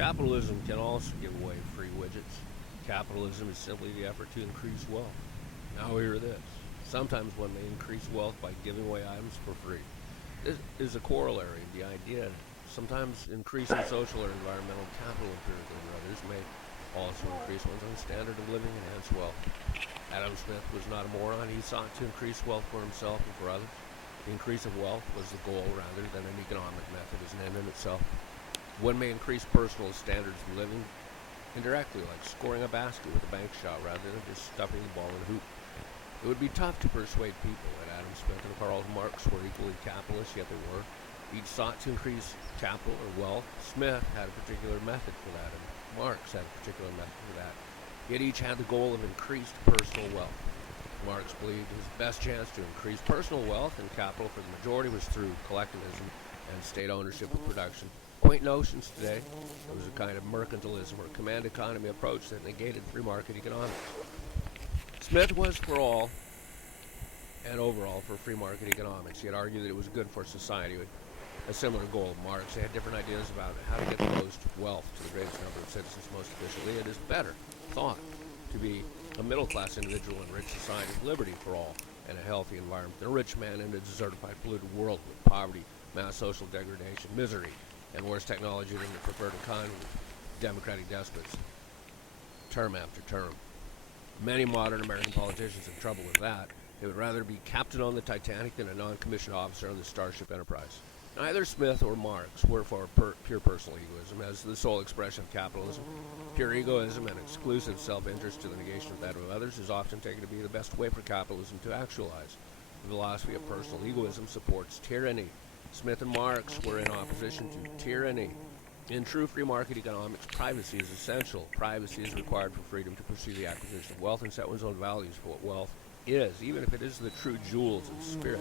Capitalism can also give away free widgets. Capitalism is simply the effort to increase wealth. Now hear this. Sometimes one may increase wealth by giving away items for free. This is a corollary of the idea that sometimes increasing social or environmental capital empirically or others may also increase one's own standard of living and hence wealth. Adam Smith was not a moron. He sought to increase wealth for himself and for others. The increase of wealth was the goal rather than an economic method as an end in itself. One may increase personal standards of living indirectly, like scoring a basket with a bank shot rather than just stuffing the ball in a hoop. It would be tough to persuade people that Adam Smith and Karl Marx were equally capitalist, yet they were. Each sought to increase capital or wealth. Smith had a particular method for that, and Marx had a particular method for that. Yet each had the goal of increased personal wealth. Marx believed his best chance to increase personal wealth and capital for the majority was through collectivism and state ownership of production. Quaint notions today. It was a kind of mercantilism or command economy approach that negated free market economics. Smith was for all and overall for free market economics. He had argued that it was good for society. A similar goal of Marx. They had different ideas about how to get the most wealth to the greatest number of citizens most efficiently. It is better thought to be a middle-class individual in a rich society with liberty for all and a healthy environment than a rich man in a desertified, polluted world with poverty, mass social degradation, misery, and worse technology than the preferred economy with democratic despots, term after term. Many modern American politicians have trouble with that. They would rather be captain on the Titanic than a non-commissioned officer on the Starship Enterprise. Neither Smith or Marx were for pure personal egoism as the sole expression of capitalism. Pure egoism and exclusive self-interest to the negation of that of others is often taken to be the best way for capitalism to actualize. The philosophy of personal egoism supports tyranny. Smith and Marx were in opposition to tyranny. In true free market economics, privacy is essential. Privacy is required for freedom to pursue the acquisition of wealth and set one's own values for what wealth is, even if it is the true jewels of spirit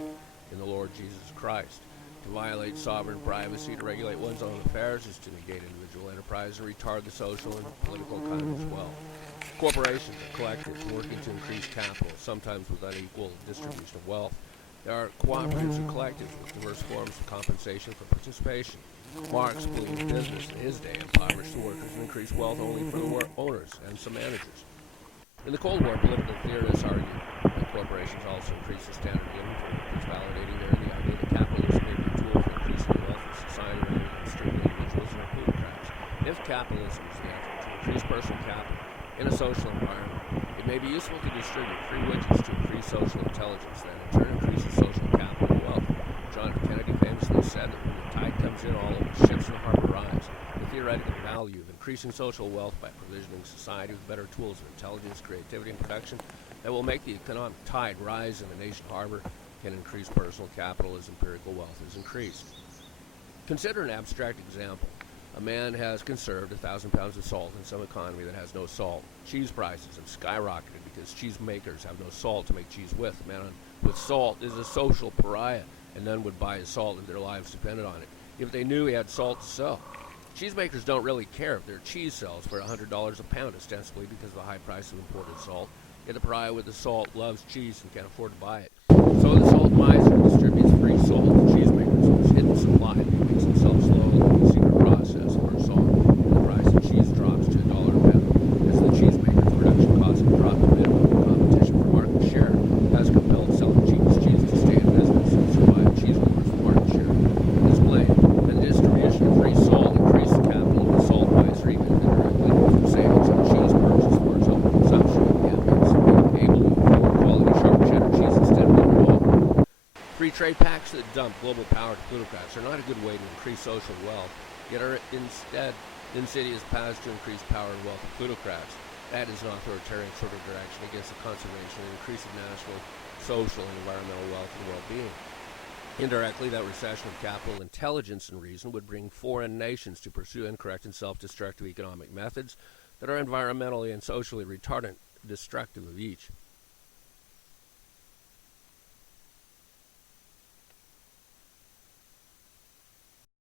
in the Lord Jesus Christ. To violate sovereign privacy, to regulate one's own affairs, is to negate individual enterprise and retard the social and political economy as well. Corporations are collectives working to increase capital, sometimes with unequal distribution of wealth. There are cooperatives and collectives with diverse forms of compensation for participation. Marx believed business in his day impoverished the workers and increased wealth only for the owners and some managers. In the Cold War, political theorists argued that corporations also increase the standard of living for workers, validating there the idea that capitalism may be a tool for increasing the wealth of society rather than restricting individuals and plutocrats. If capitalism is the effort to increase personal capital in a social environment, it may be useful to distribute free widgets to increase social intelligence that in turn increases social capital and wealth. John F. Kennedy famously said that when the tide comes in, all ships in the harbor rise. The theoretical value of increasing social wealth by provisioning society with better tools of intelligence, creativity, and production that will make the economic tide rise in the nation harbor can increase personal capital as empirical wealth is increased. Consider an abstract example. A man has conserved 1,000 pounds of salt in some economy that has no salt. Cheese prices have skyrocketed because cheese makers have no salt to make cheese with. A man with salt is a social pariah, and none would buy his salt if their lives depended on it, if they knew he had salt to sell. Cheesemakers don't really care if their cheese sells for $100 a pound, ostensibly because of the high price of imported salt. Yet the pariah with the salt loves cheese and can't afford to buy it. So the salt miser distributes free salt to cheesemakers with his hidden supply. He makes himself slowly in the secret process for salt. The price of cheese drops to $1 a pound. As the cheesemaker's production costs have dropped a minimum, competition for market share has compelled selling cheapest cheese to stay in business and survive cheese wars for market share. It is plain that the distribution of free salt increased the capital of the salt miser even indirectly through savings on cheese purchase for his own consumption and campaigns to be able to afford quality sharp cheddar cheese instead of local. Free trade pacts that dump global power to plutocrats are not a good way to increase social wealth, yet are instead insidious paths to increase power and wealth of plutocrats. That is an authoritarian sort of direction against the conservation and increase of national, social, and environmental wealth and well-being. Indirectly, that recession of capital, intelligence, and reason would bring foreign nations to pursue incorrect and self-destructive economic methods that are environmentally and socially retardant, destructive of each.